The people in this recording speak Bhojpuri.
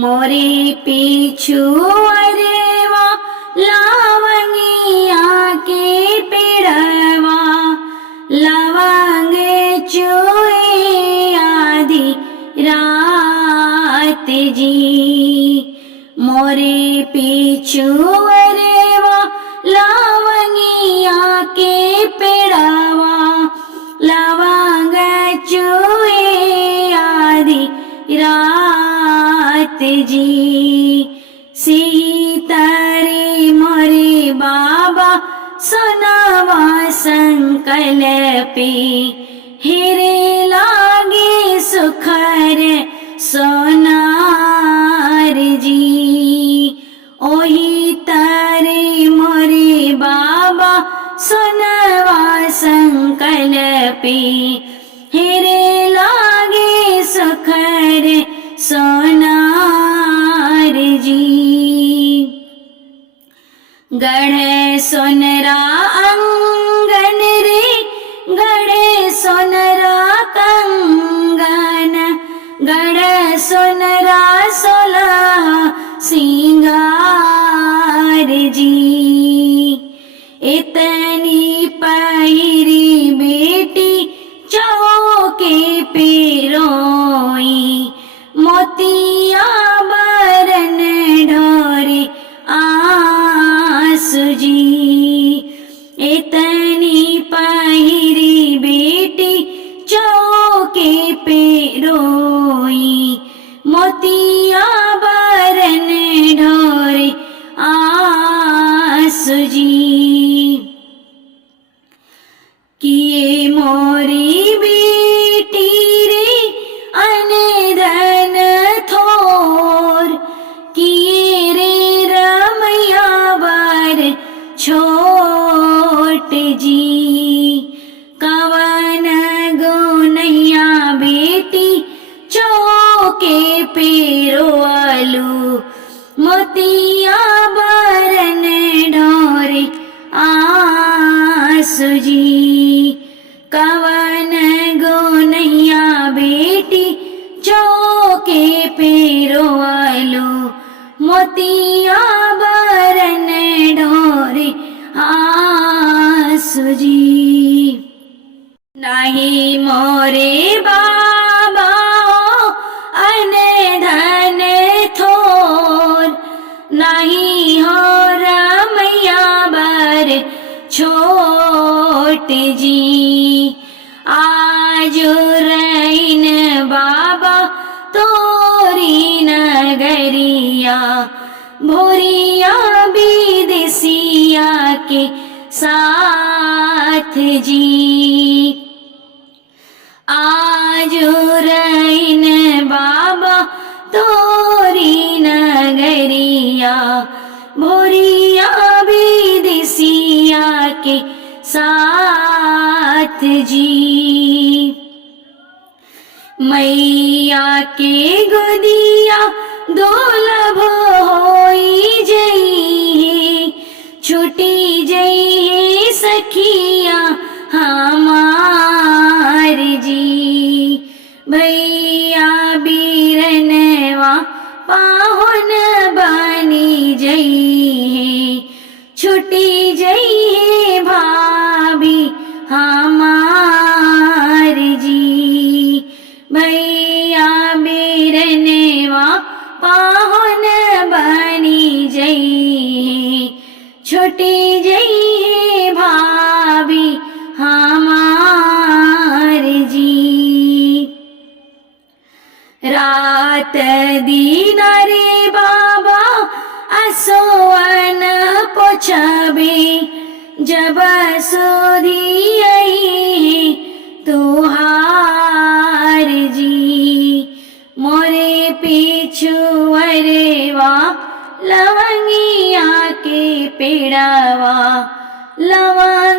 मोरे पीछू अरेवा लावंगिया के पेड़वा लवंगे चुए आधी रात जी। मोरे पीछू अरेवा लावंगिया के पेड़वा लवंग चुए आधी रात जी। सीतारे मोरे बाबा सुनावा संकल्पे हिरे लागे सुखर सोनार जी। ओही तारे मोरे बाबा सुनवा संकल्पे हिरे लागे सुखर सोनार जी। गढ़े सोनरा अंगन रे गढ़े सोनरा कंगन गढ़े सोनरा सोला सिंगार जी। इतनी पहिरी बेटी चौके पे रोई मोतिया बरन ढोरे आंसू जी। इतनी पहिरी बेटी चौके पे रोई मोतिया बरन ढोरे आंसू जी। किए मोरी बेटी रे अनधन थोर किए रे रमैया बर छोट जी। कवन गुनैया बेटी चौके पे रोअलू मोतिया बरन ढोरे आंसू जी। कवन गुनैया बेटी चौके पे रोअलू मोतिया बरन ढोरे आंसू जी। नहीं मोरे बाबा अनधन थोर नहीं हो रमैया बर छोट जी। आज रैन बाबा तोरी नगरिया भोरिया विदेसिया के साथ जी। आज रैन बाबा तोरी नगरिया भोरिया विदेसिया के साथ जी। मैया के गोदिया दुलभ होई जई छुटी जई सखिया हमार जी। भैया बीरनवा पाहुन बनी जई छुटी जई भाभी हमार जी। भैया बीरनवा पाहुन बनी जई छुटी जई भाभी हमार जी। रात दिन रे बाबा असोवन पोछबे जब सोधी आई तुहार जी। मोरे पीछू अरेवा लवंगिया के पेड़वा लवंग